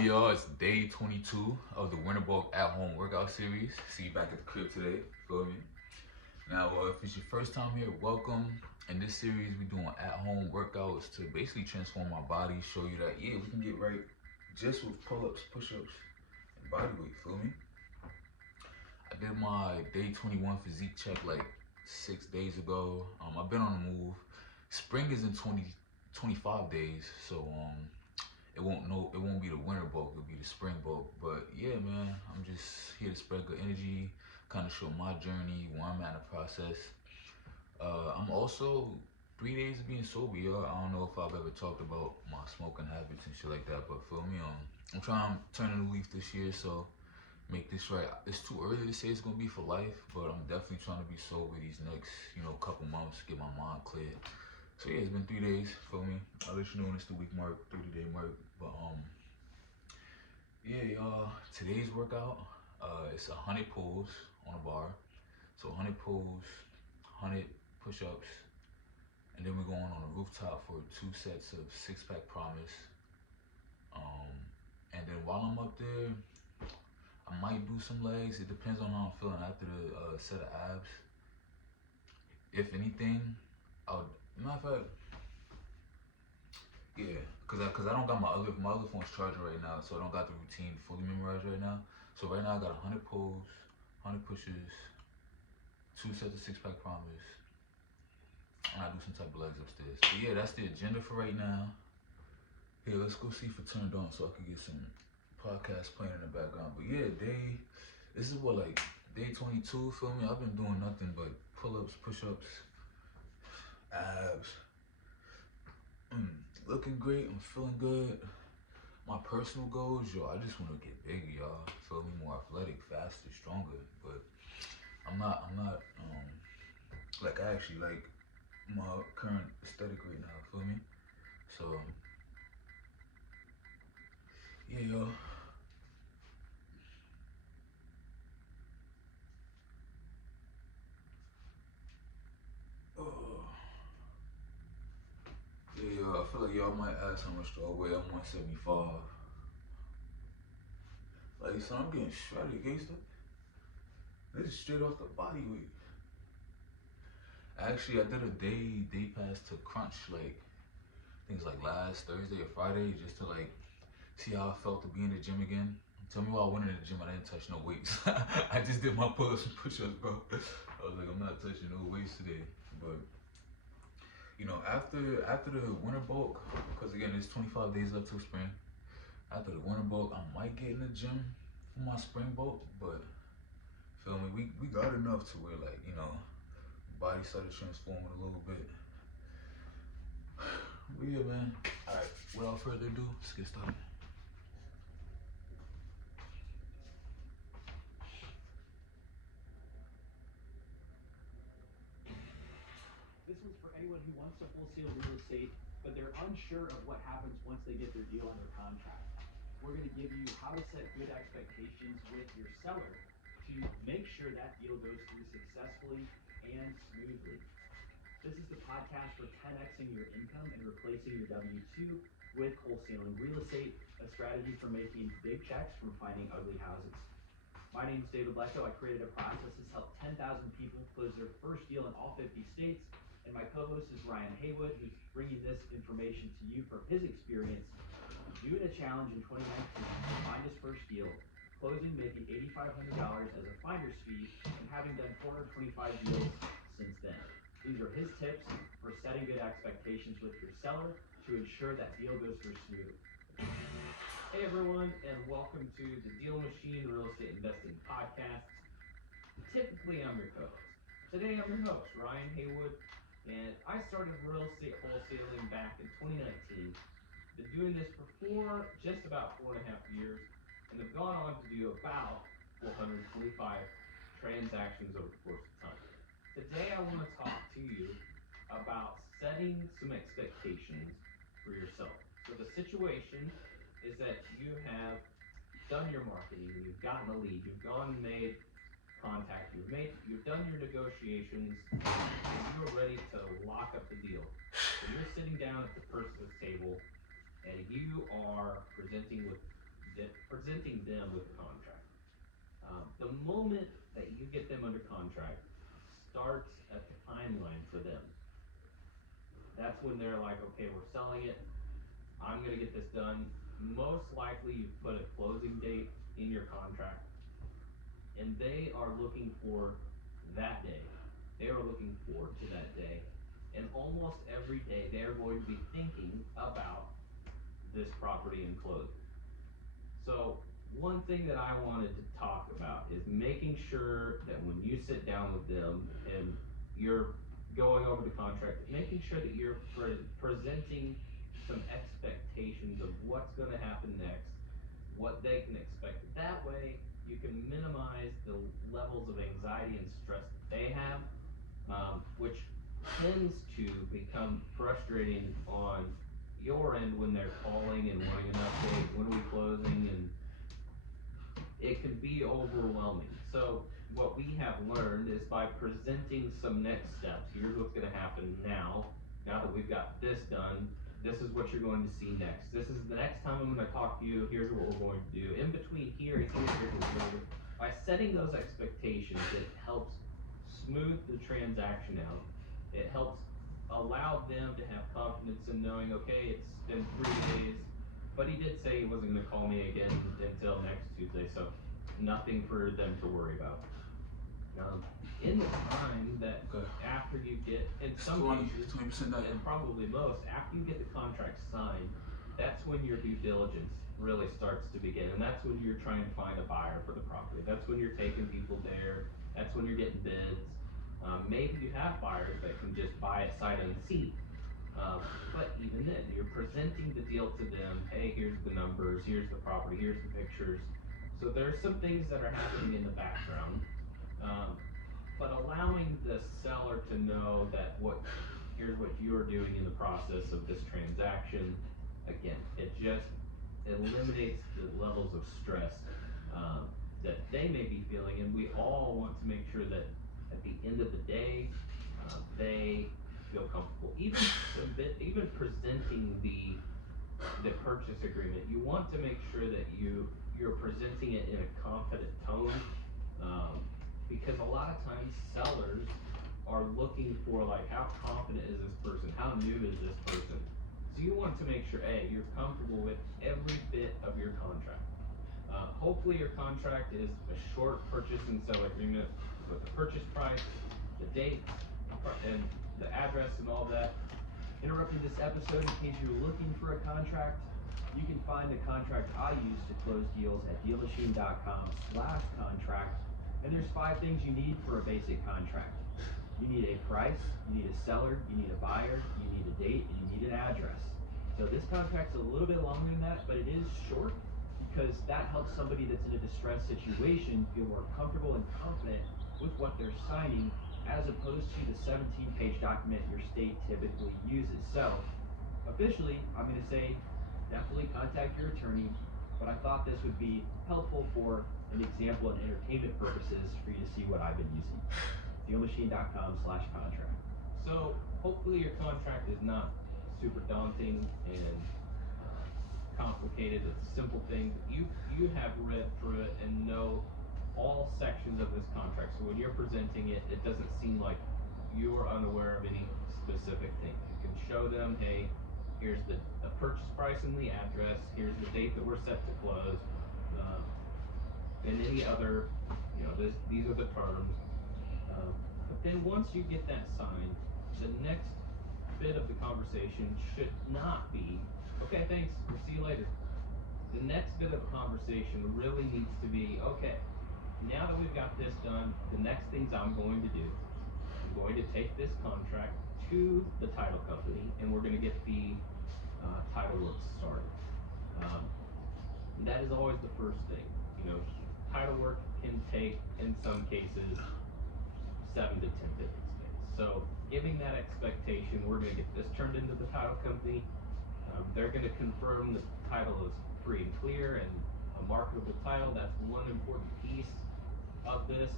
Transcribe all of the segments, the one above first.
y'all, it's day 22 of the Winter Bulk at Home Workout Series. See you back at the crib today, feel me? Now, if it's your first time here, welcome. In this series, we're doing at home workouts to basically transform our body, show you that, yeah, we can get right just with pull ups, push ups, and body weight, feel me? I did my day 21 physique check like 6 days ago. I've been on the move. Spring is in 25 days, so it won't be the winter bulk, it'll be the spring bulk. But yeah, man, I'm just here to spread good energy, kind of show my journey, where I'm at in the process. I'm also 3 days of being sober, y'all. I don't know if I've ever talked about my smoking habits and shit like that, but feel me, I'm trying to turn a new leaf this year, so make this right. It's too early to say it's gonna be for life, but I'm definitely trying to be sober these next, couple months, get my mind cleared. So yeah, it's been 3 days, feel me? I'll let you know when it's the week mark, 30-day mark. But yeah, y'all. Today's workout, it's 100 pulls on a bar. So 100 pulls, 100 push-ups, and then we're going on a rooftop for 2 sets of six-pack promise. And then while I'm up there, I might do some legs. It depends on how I'm feeling after the set of abs. If anything, matter of fact, yeah, cause I don't got my other phone's charging right now, so I don't got the routine fully memorized right now. So right now I got 100 pulls, 100 pushes, 2 sets of six-pack promise, and I do some type of legs upstairs. So yeah, that's the agenda for right now. Here, let's go see if it turned on so I can get some podcast playing in the background. But yeah, this is what, like day 22. Feel me? I've been doing nothing but pull-ups, push-ups, abs. Looking great. I'm feeling good. My personal goals, yo, I just want to get bigger, y'all. Feel me? More athletic, faster, stronger. But I'm not. Like, I actually like my current aesthetic right now. Feel me? So yeah, yo. Oh. Yeah, yo, I feel like y'all might ask how much do I weigh. I'm 175. Like, so I'm getting shredded, gangster. This is straight off the body weight. Actually, I did a day pass to crunch, like, things like last Thursday or Friday, just to like see how I felt to be in the gym again. Tell me why I went in the gym, I didn't touch no weights. I just did my pull-ups and push-ups, bro. I was like, I'm not touching no weights today. But after the winter bulk, because again, it's 25 days left till spring. After the winter bulk, I might get in the gym for my spring bulk, but feel me, we got enough to where, like, body started transforming a little bit. But yeah, man. Alright, without further ado, let's get started. This one's for anyone who wants to wholesale real estate, but they're unsure of what happens once they get their deal under contract. We're going to give you how to set good expectations with your seller to make sure that deal goes through successfully and smoothly. This is the podcast for 10xing your income and replacing your W-2 with wholesaling real estate, a strategy for making big checks from finding ugly houses. My name is David Leto. I created a process that's helped 10,000 people close their first deal in all 50 states. And my co-host is Ryan Haywood, who's bringing this information to you from his experience doing a challenge in 2019 to find his first deal, closing, making $8,500 as a finder's fee, and having done 425 deals since then. These are his tips for setting good expectations with your seller to ensure that deal goes through smoothly. Hey everyone, and welcome to the Deal Machine Real Estate Investing Podcast. Typically, I'm your co-host. Today, I'm your host, Ryan Haywood, and I started real estate wholesaling back in 2019. Been doing this for just about 4.5 years, and have gone on to do about 425 transactions over the course of time. Today, I want to talk to you about setting some expectations for yourself. So the situation is that you have done your marketing, you've gotten a lead, you've gone and made contact, you've done your negotiations, and you're ready to lock up the deal. So you're sitting down at the person's table, and you are presenting with presenting them with the contract. The moment that you get them under contract starts a timeline for them. That's when they're like, okay, we're selling it. I'm gonna get this done. Most likely you put a closing date in your contract, and they are looking for that day. They are looking forward to that day, and almost every day they are going to be thinking about this property and closing. So one thing that I wanted to talk about is making sure that when you sit down with them and you're going over the contract, making sure that you're presenting some expectations of what's gonna happen next, what they can expect. That way, you can minimize the levels of anxiety and stress that they have, which tends to become frustrating on your end when they're calling and wanting an update, when are we closing, and it can be overwhelming. So what we have learned is by presenting some next steps, here's what's gonna happen now that we've got this done, this is what you're going to see next. This is the next time I'm gonna talk to you, here's what we're going to do. In between here and here, by setting those expectations, it helps smooth the transaction out. It helps allow them to have confidence in knowing, okay, it's been 3 days, but he did say he wasn't gonna call me again until next Tuesday, so nothing for them to worry about. In the time that after you get, in some cases, 20% down. and probably most, after you get the contract signed, that's when your due diligence really starts to begin, and that's when you're trying to find a buyer for the property. That's when you're taking people there, that's when you're getting bids. Maybe you have buyers that can just buy it sight unseen. But even then, you're presenting the deal to them, hey, here's the numbers, here's the property, here's the pictures. So there's some things that are happening in the background, but allowing the seller to know that here's what you're doing in the process of this transaction. Again, it just eliminates the levels of stress that they may be feeling, and we all want to make sure that at the end of the day, they feel comfortable. Even presenting the purchase agreement, you want to make sure that you're presenting it in a confident tone, because a lot of times sellers are looking for, like, how confident is this person? How new is this person? So you want to make sure, A, you're comfortable with every bit of your contract. Hopefully your contract is a short purchase and sell agreement with the purchase price, the date, and the address and all that. Interrupting this episode in case you're looking for a contract. You can find the contract I use to close deals at dealmachine.com/contract. And there's 5 things you need for a basic contract. You need a price, you need a seller, you need a buyer, you need a date, and you need an address. So this contract's a little bit longer than that, but it is short because that helps somebody that's in a distressed situation feel more comfortable and confident with what they're signing, as opposed to the 17-page document your state typically uses. So, officially, I'm going to say definitely contact your attorney, but I thought this would be helpful for an example and entertainment purposes for you to see what I've been using. dealmachine.com/contract. So hopefully your contract is not super daunting and complicated. It's a simple thing. You have read through it and know all sections of this contract. So when you're presenting it, it doesn't seem like you're unaware of any specific thing. You can show them, hey, here's the purchase price and the address, here's the date that we're set to close, and any other, these are the terms. But then once you get that signed, the next bit of the conversation should not be, okay, thanks, we'll see you later. The next bit of conversation really needs to be, okay, now that we've got this done, the next things I'm going to do, I'm going to take this contract to the title company, and we're going to get the title work started. That is always the first thing. Title work can take, in some cases, 7 to 10 business days. So, giving that expectation, we're going to get this turned into the title company. They're going to confirm the title is free and clear and a marketable title. That's one important piece of this.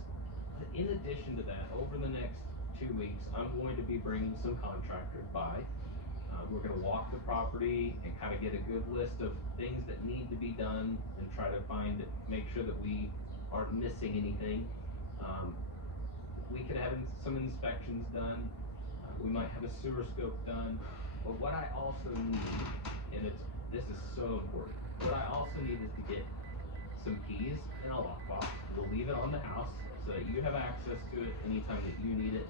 But in addition to that, over the next 2 weeks, I'm going to be bringing some contractors by. We're gonna walk the property and kind of get a good list of things that need to be done and try to make sure that we aren't missing anything. We could have some inspections done. We might have a sewer scope done. But what I also need, and this is so important, what I also need is to get some keys and a lockbox. We'll leave it on the house so that you have access to it anytime that you need it.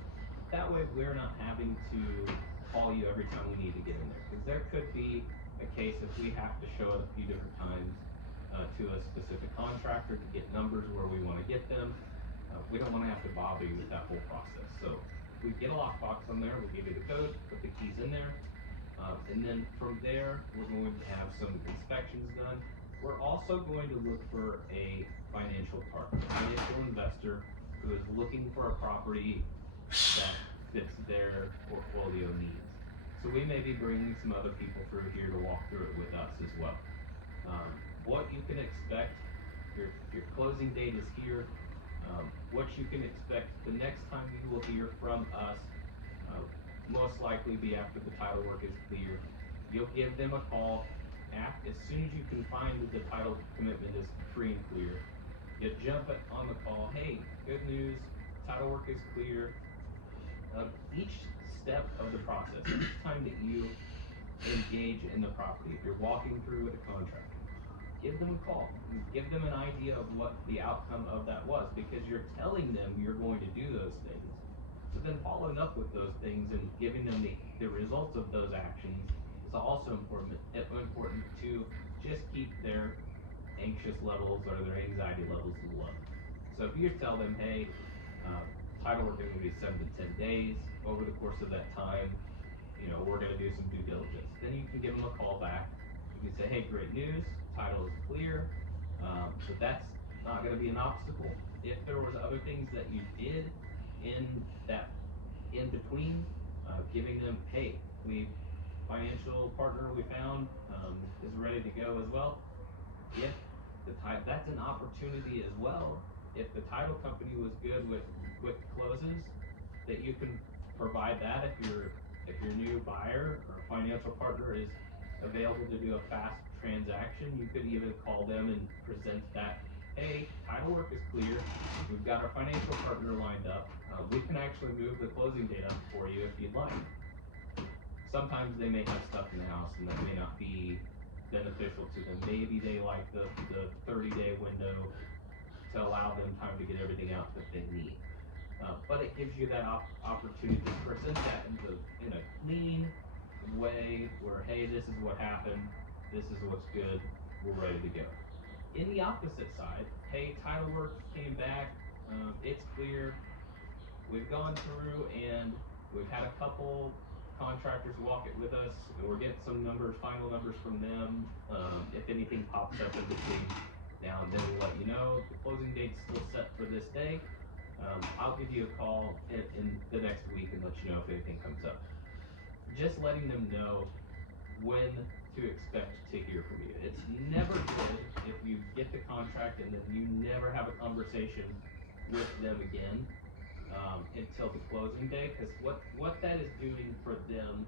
That way we're not having to call you every time we need to get in there. Because there could be a case if we have to show it a few different times to a specific contractor to get numbers where we want to get them. We don't want to have to bother you with that whole process. So we get a lockbox on there, we give you the code, put the keys in there, and then from there, we're going to have some inspections done. We're also going to look for a financial partner, financial investor who is looking for a property that fits their portfolio needs. So we may be bringing some other people through here to walk through it with us as well. What you can expect, your closing date is here. What you can expect the next time you will hear from us, most likely be after the title work is clear. You'll give them a call as soon as you can find that the title commitment is free and clear. You jump on the call, hey, good news, title work is clear. Each step of the process, each time that you engage in the property, if you're walking through with a contractor, give them a call. Give them an idea of what the outcome of that was, because you're telling them you're going to do those things. So then following up with those things and giving them the results of those actions is also important to just keep their anxious levels or their anxiety levels low. So if you tell them, hey, title work is going to be 7 to 10 days, over the course of that time, we're going to do some due diligence. Then you can give them a call back. You can say, hey, great news, title is clear. So that's not going to be an obstacle. If there was other things that you did in between, giving them, hey, financial partner we found is ready to go as well. If that's an opportunity as well. If the title company was good with quick closes, that you can provide that if your new buyer or financial partner is available to do a fast transaction. You could even call them and present that, hey, title work is clear, we've got our financial partner lined up, we can actually move the closing date up for you if you'd like. Sometimes they may have stuff in the house and that may not be beneficial to them. Maybe they like the 30-day window to allow them time to get everything out that they need. But it gives you that opportunity to present that in a clean way where, hey, this is what happened, this is what's good, we're ready to go. In the opposite side, hey, title work came back, it's clear, we've gone through and we've had a couple contractors walk it with us, and we're getting some final numbers from them. If anything pops up in between now and then, we'll let you know. The closing date's still set for this day. I'll give you a call in the next week and let you know if anything comes up. Just letting them know when to expect to hear from you. It's never good if you get the contract and then you never have a conversation with them again until the closing day, because what that is doing for them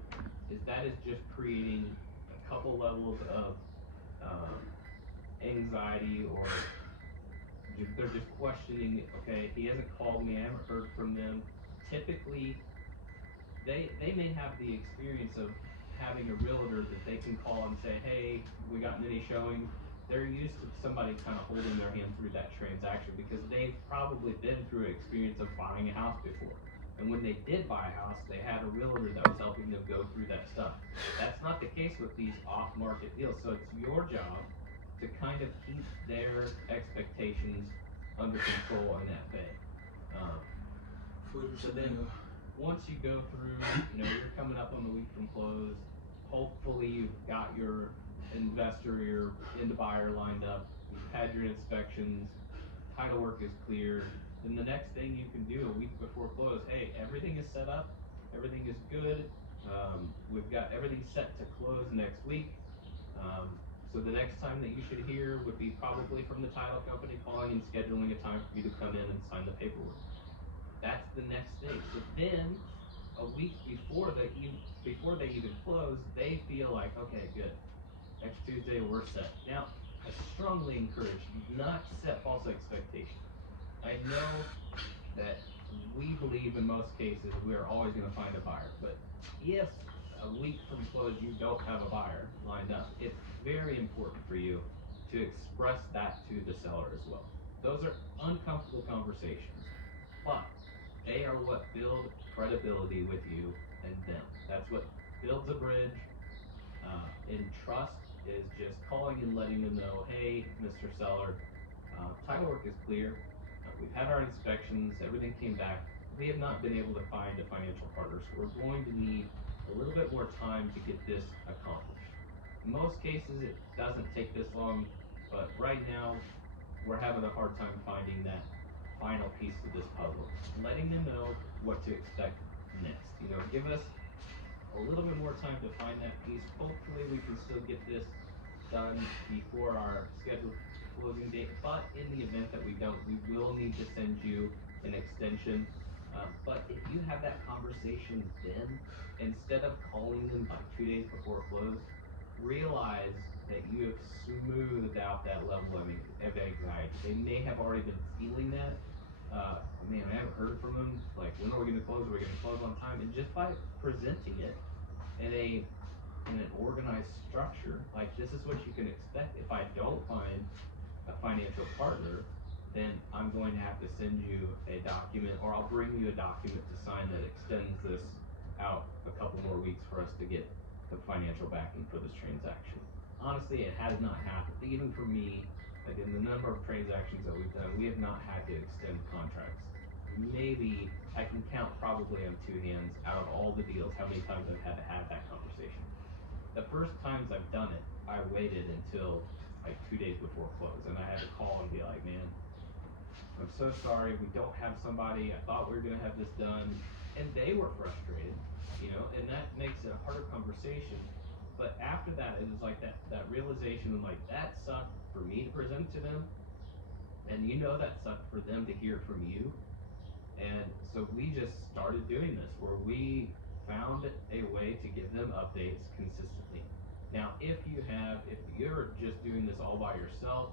is that is just creating a couple levels of anxiety, or they're just questioning, okay, he hasn't called me, I haven't heard from them. Typically, they may have the experience of having a realtor that they can call and say, hey, we got many showings. They're used to somebody kind of holding their hand through that transaction because they've probably been through an experience of buying a house before. And when they did buy a house, they had a realtor that was helping them go through that stuff. That's not the case with these off-market deals. So it's your job to kind of keep their expectations under control in that bay. So then once you go through, you're coming up on the week from close, hopefully you've got your investor, your buyer lined up, you've had your inspections, title work is clear, then the next thing you can do a week before close, hey, everything is set up, everything is good, we've got everything set to close next week. So the next time that you should hear would be probably from the title company calling and scheduling a time for you to come in and sign the paperwork. That's the next stage. So then a week before they even close, they feel like, okay, good, next Tuesday we're set. Now, I strongly encourage not to set false expectations. I know that we believe in most cases we are always going to find a buyer, but if a week from close you don't have a buyer lined up, it's very important for you to express that to the seller as well. Those are uncomfortable conversations, but they are what build credibility with you and them. That's what builds a bridge. In trust is just calling and letting them know, hey, Mr. Seller, title work is clear. We've had our inspections, everything came back. We have not been able to find a financial partner, so we're going to need a little bit more time to get this accomplished. In most cases, it doesn't take this long, but right now, we're having a hard time finding that final piece of this puzzle. Letting them know what to expect next. Give us a little bit more time to find that piece. Hopefully, we can still get this done before our scheduled closing date, but in the event that we don't, we will need to send you an extension. But if you have that conversation then, instead of calling them like 2 days before close, realize that you have smoothed out that level of anxiety. They may have already been feeling that. Man, I haven't heard from them. Like, when are we going to close? Are we going to close on time? And just by presenting it in an organized structure, like, this is what you can expect. If I don't find a financial partner, then I'm going to have to send you a document, or I'll bring you a document to sign that extends this out a couple more weeks for us to get the financial backing for this transaction. Honestly, it has not happened. Even for me, like in the number of transactions that we've done, we have not had to extend contracts. Maybe I can count probably on two hands out of all the deals how many times I've had to have that conversation. The first times I've done it, I waited until like 2 days before close, and I had to call and be like, man, I'm so sorry, we don't have somebody, I thought we were gonna have this done, and they were frustrated, and that makes it a harder conversation. But after that, it was like that realization, like, that sucked for me to present to them, and that sucked for them to hear from you. And so we just started doing this, where we found a way to give them updates consistently. Now, if you're just doing this all by yourself,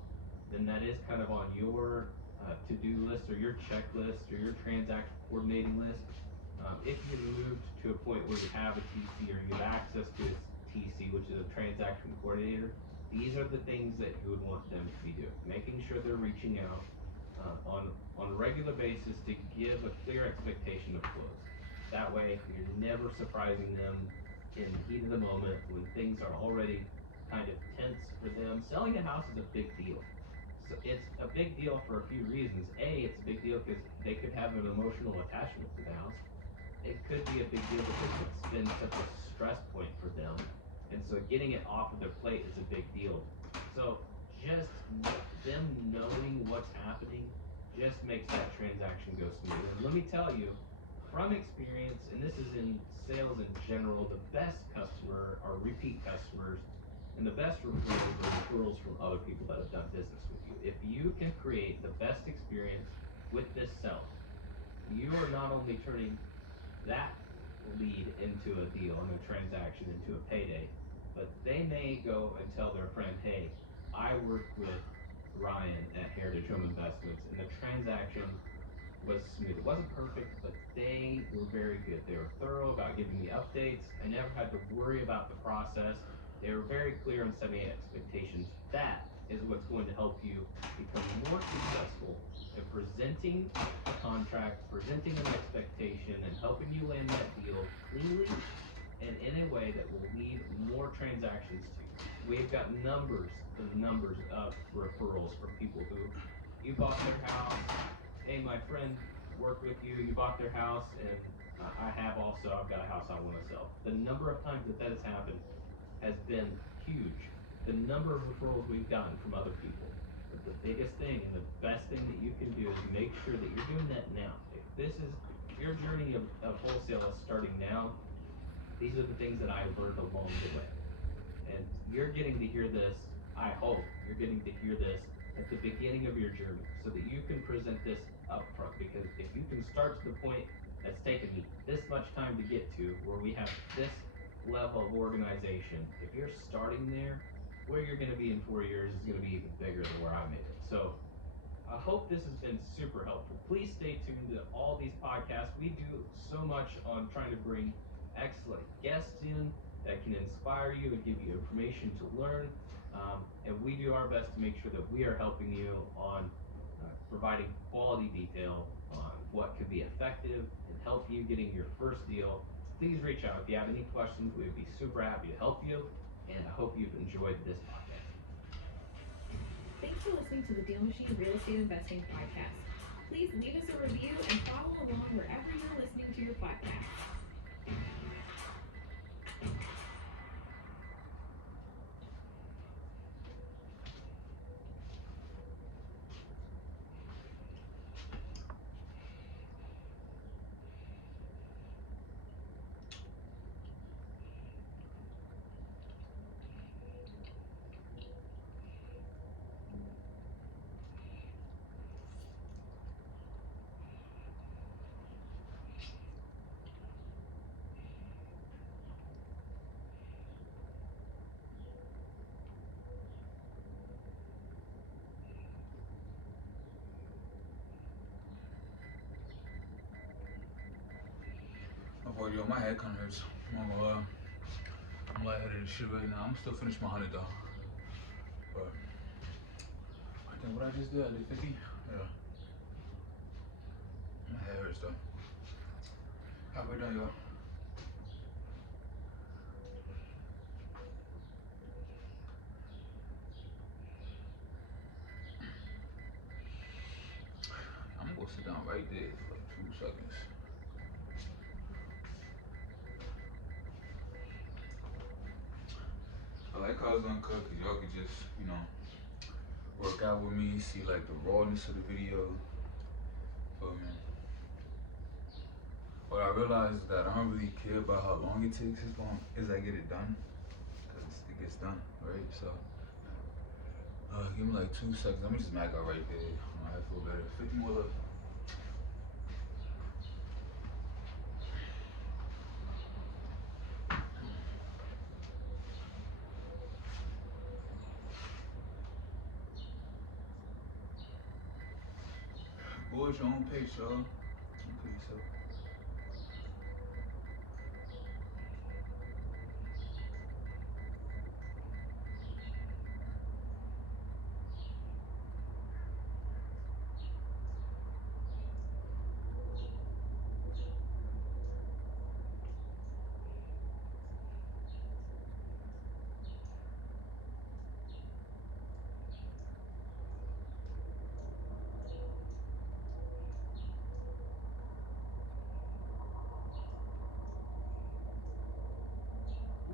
then that is kind of on your to-do list, or your checklist, or your transaction coordinating list. If you moved to a point where you have a TC, or you have access to a TC, which is a transaction coordinator, these are the things that you would want them to be doing. Making sure they're reaching out on a regular basis to give a clear expectation of close. That way, you're never surprising them in the heat of the moment when things are already kind of tense for them. Selling a house is a big deal. So it's a big deal for a few reasons. A, it's a big deal because they could have an emotional attachment to the house. It could be a big deal because it's been such a stress point for them. And so getting it off of their plate is a big deal. So just them knowing what's happening just makes that transaction go smooth. And let me tell you, from experience, and this is in sales in general, the best customer are repeat customers, and the best referrals are referrals from other people that have done business with you. If you can create the best experience with this seller, you are not only turning that lead into a deal and a transaction, into a payday, but they may go and tell their friend, hey, I worked with Ryan at Heritage Home Investments, and the transaction was smooth. It wasn't perfect, but they were very good. They were thorough about giving me updates. I never had to worry about the process. They were very clear on setting expectations. That is what's going to help you become more successful in presenting a contract, presenting an expectation, and helping you land that deal cleanly and in a way that will lead more transactions to you. We've got numbers and numbers of referrals from people who, you bought their house, hey, my friend worked with you, you bought their house, and I've got a house I want to sell. The number of times that has happened has been huge. The number of referrals we've gotten from other people. But the biggest thing and the best thing that you can do is make sure that you're doing that now. If your journey of wholesale is starting now, these are the things that I learned along the way. And you're getting to hear this, I hope you're getting to hear this at the beginning of your journey, so that you can present this up front. Because if you can start to the point that's taken me this much time to get to, where we have this level of organization, if you're starting there, where you're going to be in 4 years is going to be even bigger than where I made it. So I hope this has been super helpful. Please stay tuned to all these podcasts. We do so much on trying to bring excellent guests in that can inspire you and give you information to learn. And we do our best to make sure that we are helping you on providing quality detail on what could be effective and help you getting your first deal. Please reach out if you have any questions. We'd be super happy to help you. And I hope you've enjoyed this podcast. Thanks for listening to the Deal Machine Real Estate Investing Podcast. Please leave us a review and follow along wherever you're listening to your podcast. Boy, yo, my head kinda hurts. I'm lightheaded as shit right now. I'm still finish my 100 though. But I think what I just did, I did 50. Yeah. My head hurts though. Halfway done, yo. I'm gonna go sit down right there for like 2 seconds. I like how it's uncut because y'all can just, work out with me, see like the rawness of the video. But man, what I realized is that I don't really care about how long it takes as long as I get it done, because it gets done, right? So, give me like 2 seconds. Let me just mac out right there. I feel better. 50 more left. Go at your own pace, y'all. Okay, so.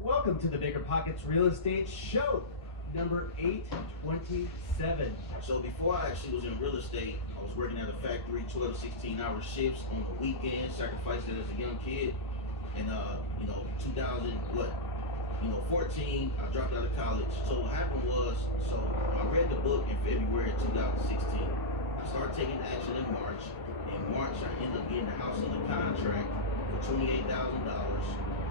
Welcome to the Bigger Pockets Real Estate Show, number 827. So before I actually was in real estate, I was working at a factory, 12 to 16 hour shifts on the weekend, sacrificed it as a young kid. And 14, I dropped out of college. So what happened was, I read the book in February of 2016. I started taking action in March. In March, I ended up getting the house under contract for $28,000.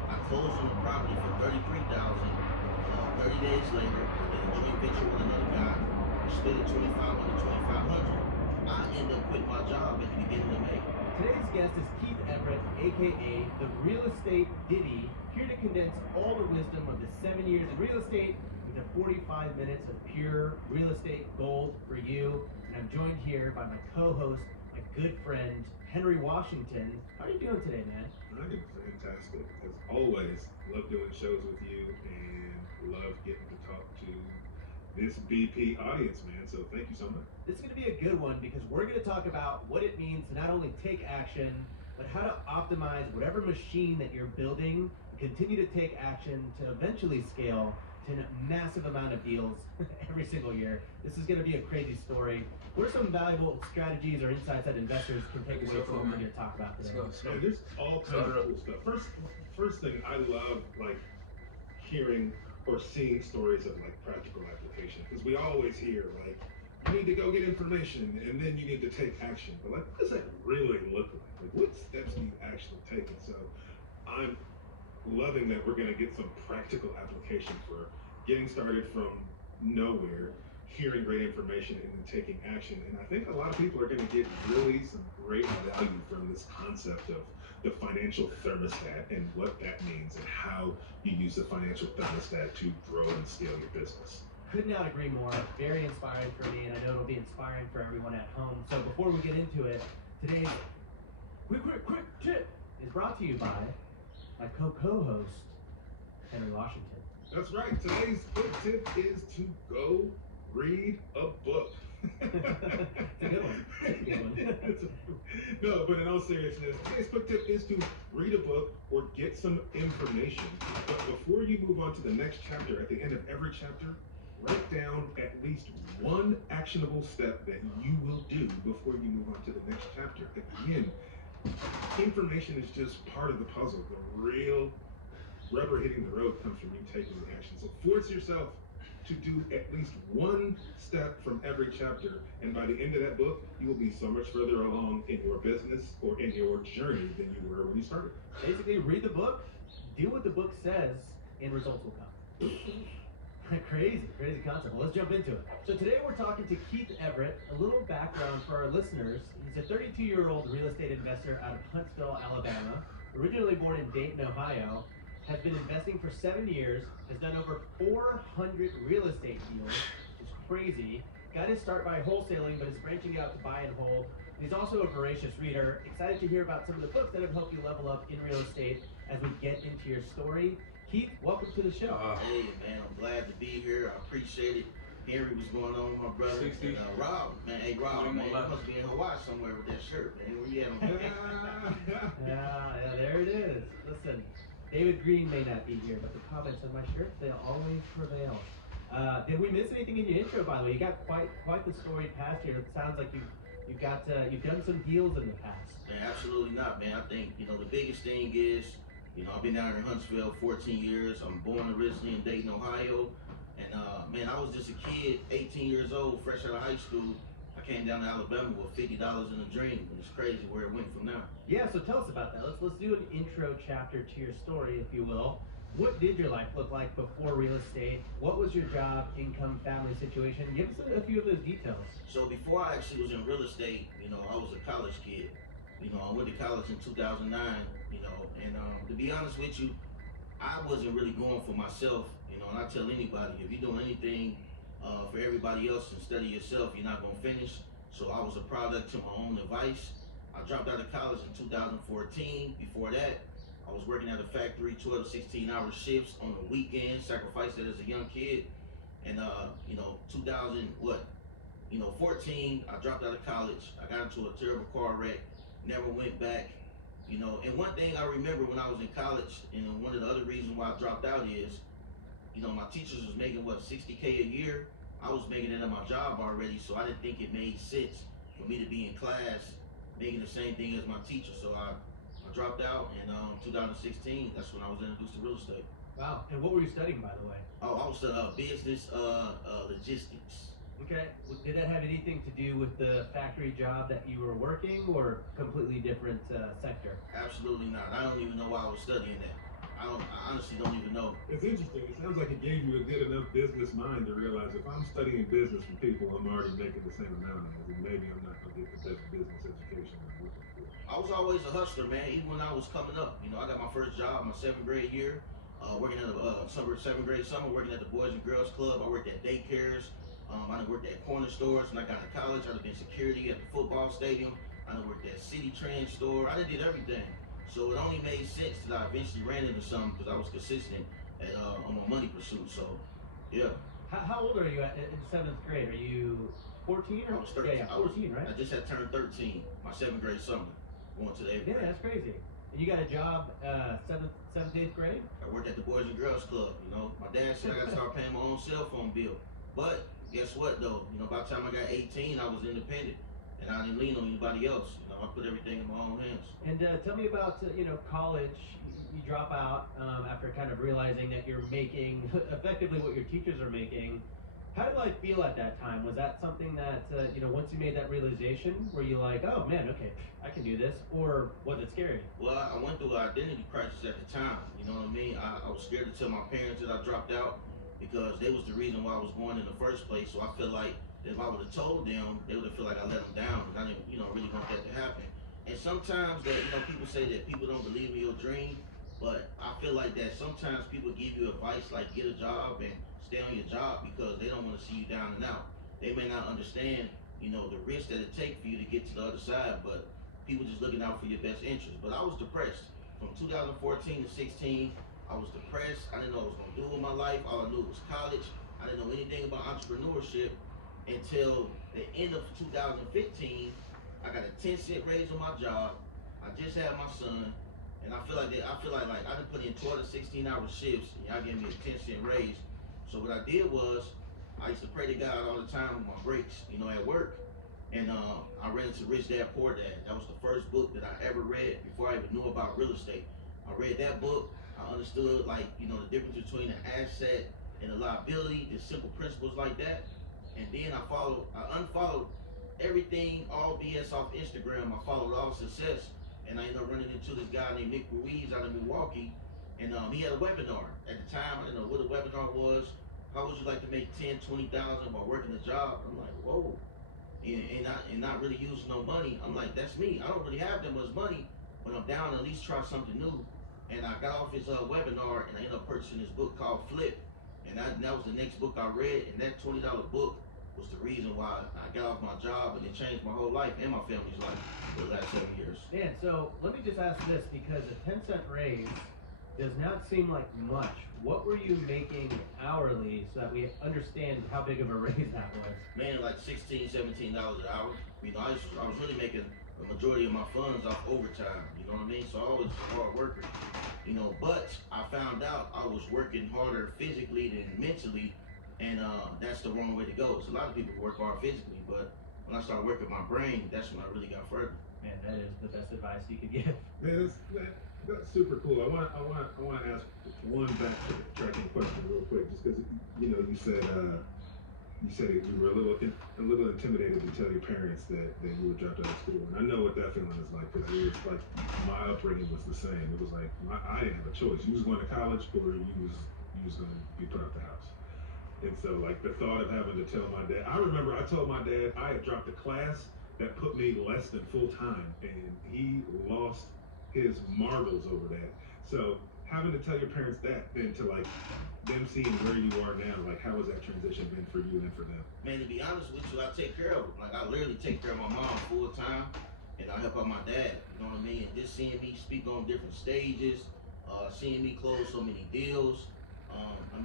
I closed on the property for $33,000. 30 days later, I did a joint venture with another guy. We split it 2,500. I ended up quitting my job at the beginning of May. Today's guest is Keith Everett, aka the Real Estate Diddy, here to condense all the wisdom of the 7 years of real estate into 45 minutes of pure real estate gold for you. And I'm joined here by my co-host, my good friend, Henry Washington. How are you doing today, man? I'm fantastic. As always, love doing shows with you and love getting to talk to this BP audience, man. So thank you so much. This is going to be a good one because we're going to talk about what it means to not only take action, but how to optimize whatever machine that you're building and continue to take action to eventually scale to a massive amount of deals every single year. This is going to be a crazy story. What are some valuable strategies or insights that investors can take away from what we're going to talk about today? So there's all kinds of cool stuff. First thing, I love like hearing or seeing stories of like practical application, because we always hear like you need to go get information, and then you need to take action. But like, what does that really look like? Like, what steps do you actually take? And so, I'm loving that we're going to get some practical application for getting started from nowhere, hearing great information, and then taking action. And I think a lot of people are going to get really some great value from this concept of the financial thermostat and what that means and how you use the financial thermostat to grow and scale your business. Could not agree more. Very inspiring for me, and I know it'll be inspiring for everyone at home. So before we get into it, today's quick tip is brought to you by my co-host, Henry Washington. That's right. Today's quick tip is to go read a book. It's a good one. It's a good one. No, but in all seriousness, today's quick tip is to read a book or get some information. But before you move on to the next chapter, at the end of every chapter, write down at least one actionable step that you will do before you move on to the next chapter. Again, information is just part of the puzzle. The real rubber hitting the road comes from you taking the action. So force yourself to do at least one step from every chapter, and by the end of that book, you will be so much further along in your business or in your journey than you were when you started. Basically, read the book, do what the book says, and results will come. Crazy concept. Well, let's jump into it. So today we're talking to Keith Everett. A little background for our listeners. He's a 32-year-old real estate investor out of Huntsville, Alabama. Originally born in Dayton, Ohio. Has been investing for 7 years. Has done over 400 real estate deals. It's crazy. Got his start by wholesaling, but is branching out to buy and hold. He's also a voracious reader. Excited to hear about some of the books that have helped you level up in real estate as we get into your story. Keith, welcome to the show. Hey man, I'm glad to be here. I appreciate it. Henry, what's going on, my brother? 60. And, Rob, man, hey Rob, man, you must be in Hawaii somewhere with that shirt, man. Where you at? Yeah, there it is. Listen, David Green may not be here, but the comments on my shirt, they'll always prevail. Did we miss anything in your intro, by the way? You got quite the storied past here. It sounds like you've done some deals in the past. Man, absolutely not, man. I think, the biggest thing is, I've been down in Huntsville 14 years. I'm born originally in Dayton, Ohio. And, man, I was just a kid, 18 years old, fresh out of high school. I came down to Alabama with $50 in a dream. And it's crazy where it went from there. Yeah, so tell us about that. Let's do an intro chapter to your story, if you will. What did your life look like before real estate? What was your job, income, family situation? Give us a few of those details. So before I actually was in real estate, I was a college kid. I went to college in 2009, and to be honest with you, I wasn't really going for myself, and I tell anybody, if you're doing anything for everybody else instead of yourself, you're not going to finish. So I was a product to my own device. I dropped out of college in 2014. Before that, I was working at a factory, 12 to 16-hour shifts on the weekend, sacrificed it as a young kid. And, 14, I dropped out of college. I got into a terrible car wreck, never went back. And one thing I remember when I was in college, and one of the other reasons why I dropped out is, my teachers was making, $60K a year. I was making it at my job already, so I didn't think it made sense for me to be in class making the same thing as my teacher. So I dropped out in 2016. That's when I was introduced to real estate. Wow. And what were you studying, by the way? Oh, I was business logistics. Okay. Did that have anything to do with the factory job that you were working, or completely different sector? Absolutely not. I don't even know why I was studying that. I honestly don't even know. It's interesting. It sounds like it gave you a good enough business mind to realize if I'm studying business from people I'm already making the same amount as, then maybe I'm not going to get the best business education I'm looking for. I was always a hustler, man. Even when I was coming up, I got my first job my 7th grade year, working at a 7th grade summer, working at the Boys and Girls Club. I worked at daycares. I done worked at corner stores. When I got to college, I done been security at the football stadium. I done worked at City Trend store. I done did everything. So it only made sense that I eventually ran into something because I was consistent on my money pursuit. So, yeah. How old are you in 7th grade? Are you 14 or? I was 13. Yeah, 14, right? I just had turned 13, my 7th grade summer, going to the 8th Yeah, grade. that's crazy. And you got a job 7th, 8th grade? I worked at the Boys and Girls Club, My dad said I got to start paying my own cell phone bill. But guess what, though? By the time I got 18, I was independent. And I didn't lean on anybody else. I put everything in my own hands. And tell me about, college. You drop out after kind of realizing that you're making effectively what your teachers are making. How did life feel at that time? Was that something that, once you made that realization, were you like, oh man, okay, I can do this? Or was it scary? Well, I went through an identity crisis at the time. You know what I mean? I was scared to tell my parents that I dropped out because they was the reason why I was going in the first place. So I feel like if I would have told them, they would have feel like I let them down, and I didn't, really want that to happen. And sometimes that, people say that people don't believe in your dream, but I feel like that sometimes people give you advice like get a job and stay on your job because they don't want to see you down and out. They may not understand, the risk that it takes for you to get to the other side, but people just looking out for your best interest. But I was depressed from 2014 to 16. I was depressed. I didn't know what I was gonna do with my life. All I knew was college. I didn't know anything about entrepreneurship until the end of 2015. I got a 10-cent raise on my job. I just had my son, and I feel like I done put in 12 to 16-hour shifts, and y'all gave me a 10-cent raise. So what I did was, I used to pray to God all the time with my breaks, at work. And I read into Rich Dad Poor Dad. That was the first book that I ever read before I even knew about real estate. I read that book. I understood the difference between an asset and a liability, just simple principles like that. And then I unfollowed everything, all BS off Instagram. I followed all success. And I ended up running into this guy named Nick Ruiz out of Milwaukee. And he had a webinar. At the time, I didn't know what a webinar was. How would you like to make 10, 20,000 while working a job? I'm like, whoa. And not really using no money. I'm like, that's me. I don't really have that much money, but I'm down to at least try something new. And I got off his webinar, and I ended up purchasing this book called Flip. And that was the next book I read. And that $20 book was the reason why I got off my job, and it changed my whole life and my family's life for the last 7 years. Man, so let me just ask this, because a 10-cent raise does not seem like much. What were you making hourly so that we understand how big of a raise that was? Man, like $16, $17 an hour. I was really making the majority of my funds off overtime. You know what I mean? So I was a hard worker. But I found out I was working harder physically than mentally, and that's the wrong way to go. So a lot of people work hard physically, but when I started working my brain, that's when I really got further. Man, that is the best advice you could give. Man, that's super cool. I want to ask one backtracking question real quick, just because you said you were a little intimidated to tell your parents that you were dropped out of school, and I know what that feeling is like, because it was like my upbringing was the same. It was like I didn't have a choice. You was going to college, or you was going to be put out the house. And so like the thought of having to tell my dad, I remember I told my dad I had dropped a class that put me less than full time, and he lost his marbles over that. So having to tell your parents that, then to like them seeing where you are now, like how has that transition been for you and for them? Man, to be honest with you, I take care of them. Like I literally take care of my mom full time, and I help out my dad. You know what I mean? And just seeing me speak on different stages, seeing me close so many deals.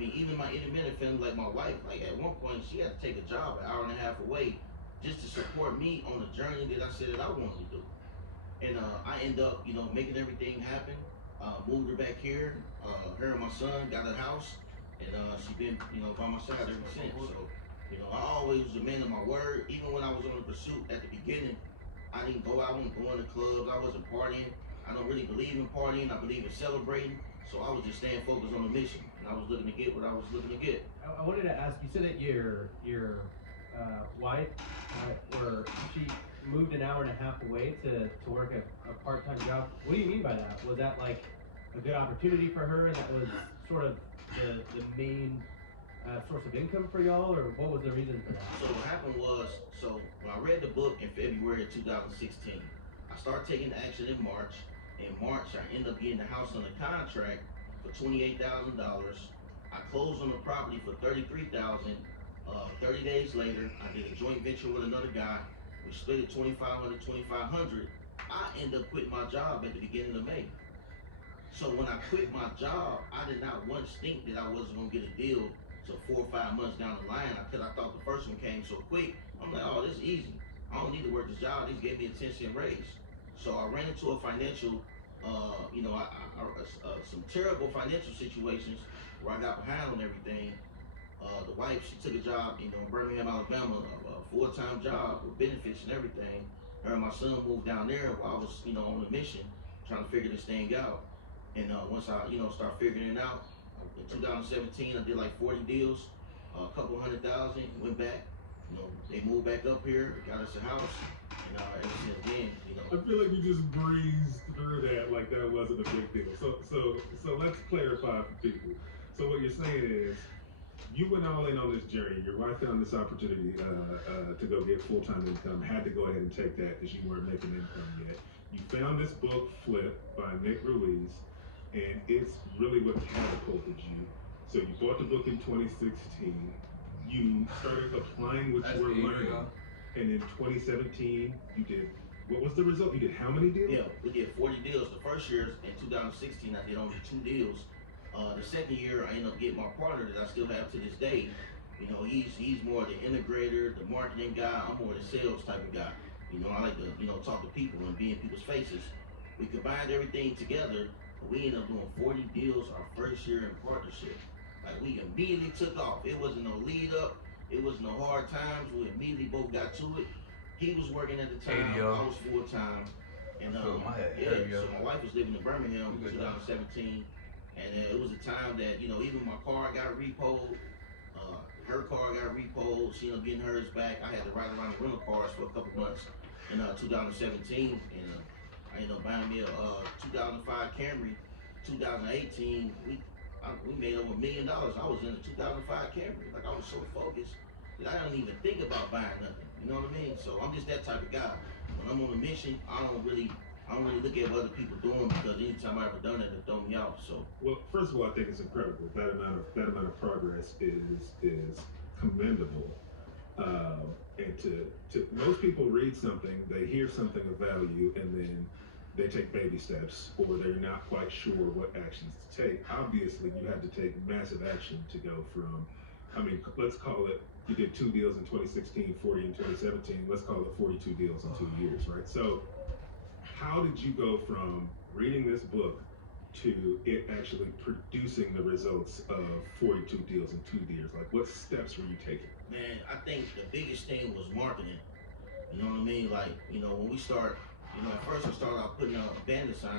Even my independent family, like my wife, like at one point she had to take a job an hour and a half away just to support me on the journey that I said that I wanted to do. And I end up, making everything happen. Moved her back here. Her and my son got a house, and she been, by my side ever since. So, I always was a man of my word. Even when I was on the pursuit at the beginning, I didn't go out and go in the clubs. I wasn't partying. I don't really believe in partying. I believe in celebrating. So I was just staying focused on the mission, and I was looking to get what I was looking to get. I wanted to ask, you said that your wife, she moved an hour and a half away to work a part-time job. What do you mean by that? Was that like a good opportunity for her, and that was sort of the main source of income for y'all, or what was the reason for that? So what happened was, when I read the book in February of 2016, I started taking action in March. In March, I ended up getting the house under contract for $28,000. I closed on the property for $33,000. 30 days later, I did a joint venture with another guy. We split it $2,500, $2,500. I ended up quitting my job at the beginning of May. So when I quit my job, I did not once think that I wasn't gonna get a deal till 4 or 5 months down the line, because I thought the first one came so quick. I'm like, oh, this is easy. I don't need to work this job. They just gave me a 10-cent raise. So I ran into a financial, some terrible financial situations where I got behind on everything. The wife, she took a job, in Birmingham, Alabama, a full-time job with benefits and everything. Her and my son moved down there while I was, on a mission, trying to figure this thing out. And once I, start figuring it out, in 2017, I did like 40 deals. a couple $100,000, went back. You know, they moved back up here, got us a house, and ever since then, you know. I feel like you just breezed through that like that wasn't a big deal. So let's clarify for people. So what you're saying is, you went all in on this journey. Your wife found this opportunity to go get full-time income. Had to go ahead and take that because you weren't making income yet. You found this book, Flip, by Nick Ruiz, and it's really what catapulted you. So you bought the book in 2016. You started applying what you were learning, and in 2017 you did. What was the result? You did how many deals? Yeah, we did 40 deals. The first year in 2016, I did only 2 deals. The second year, I ended up getting my partner that I still have to this day. You know, he's more the integrator, the marketing guy. I'm more the sales type of guy. You know, I like to, talk to people and be in people's faces. We combined everything together, and we ended up doing 40 deals our first year in partnership. Like, we immediately took off. It wasn't no lead up. It was no hard times. We immediately both got to it. He was working at the time. I was full time. And so my wife was living in Birmingham in 2017. And it was a time that, even my car got repoed, her car got repoed, she ended up getting hers back. I had to ride around the rental cars for a couple months in 2017, and I ended up buying me a 2005 Camry. 2018, we made over $1 million. I was in the 2005 Camry. Like, I was so focused that I don't even think about buying nothing. You know what I mean? So I'm just that type of guy. When I'm on a mission, I don't really look at what other people doing, because anytime I ever done it, it throw me off. So, well, first of all, I think it's incredible. That amount of progress is commendable. And to most people read something, they hear something of value, and then they take baby steps, or they're not quite sure what actions to take. Obviously, you had to take massive action to go from, let's call it, you did 2 deals in 2016, 40 in 2017. Let's call it 42 deals in 2 years, right? So, how did you go from reading this book to it actually producing the results of 42 deals in 2 years? Like, what steps were you taking? Man, I think the biggest thing was marketing. You know what I mean? Like, when we start, at first we started out putting up bandit signs